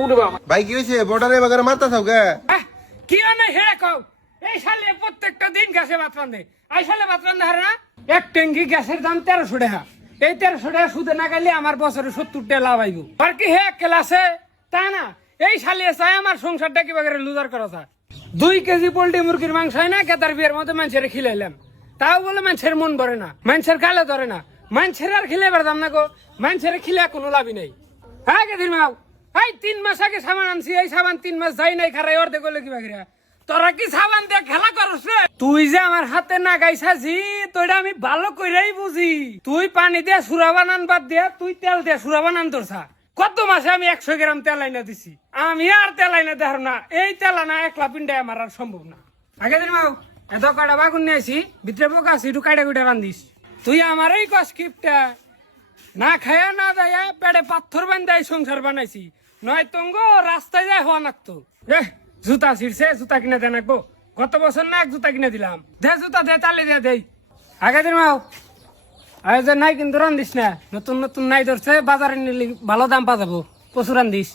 উড়ে বাবা ভাই কি হয়েছে বর্ডারে বাগারে মারতা থাও কে কি মানে হেড়ে কও এই সালে প্রত্যেকটা দিন গ্যাসে ভাত রান্ধে এই সালে ভাত রান্ধে হারে না এক ট্যাঙ্কি গ্যাসের দাম 1300 টাকা এই 1300 টাকা সুদে না গেলে আমার বছরে 70 টাকা লাভ আইব আর কি হে ক্লাসে তা না এই সালে চাই আমার সংসারটা কি বাগারে লুজার করা যায় 2 কেজি পোল্ট্রি মুরগির মাংস হয় না কেতার বিয়ের মতো মানুষের খিলাইলাম তাও বলে মানুষের মন ভরে না মানুষের গালে ধরে না মানুষের আর খিলে বেড়াতাম না গো মানুষের খিলে কোনো লাভই নেই হ্যাঁ কেদিন মাও এই 3 মাস আগে সাবান আনছি এই সাবান 3 মাস যাই নাই খারাই অর্ধেক করলে কি বাগিরা তোরা কি সাবান দিয়ে খেলা করছ রে তুই যে আমার হাতে না গাইছাছি তোইটা আমি ভালো কইরাই বুঝি তুই পানি দিয়ে সুরা বানান বাদ দিয়া তুই তেল দিয়ে সুরা বানান তোরছা কত মাসে আমি 100 গ্রাম তেল আইনা দিছি আমি আর তেল আইনা দেখার না এই তেল আনা একলা পিন্ডায় আমার আর সম্ভব না আগে দিন মাও এত কাটা বাগুন নিয়ে আসি ভিতরে পোকা আছে একটু কাটা কুটা রান্দিস তুই আমার এই কস্কিপটা না খায়া না দেয়া পেটে পাথর বান্ধাই সংসার বানাইছি নয় তঙ্গ রাস্তায় যায় হওয়া নাকতো জুতা ছিড়ছে জুতা কিনে দেন রাখবো গত বছর না এক জুতা কিনে দিলাম দে জুতা দে তালে দে দেই আগে দিন মাও আজ নাই কিন্তু রান্দিস না নতুন নতুন নাই ধরছে বাজারে নিলে ভালো দাম পা যাবো প্রচুর রান্দিস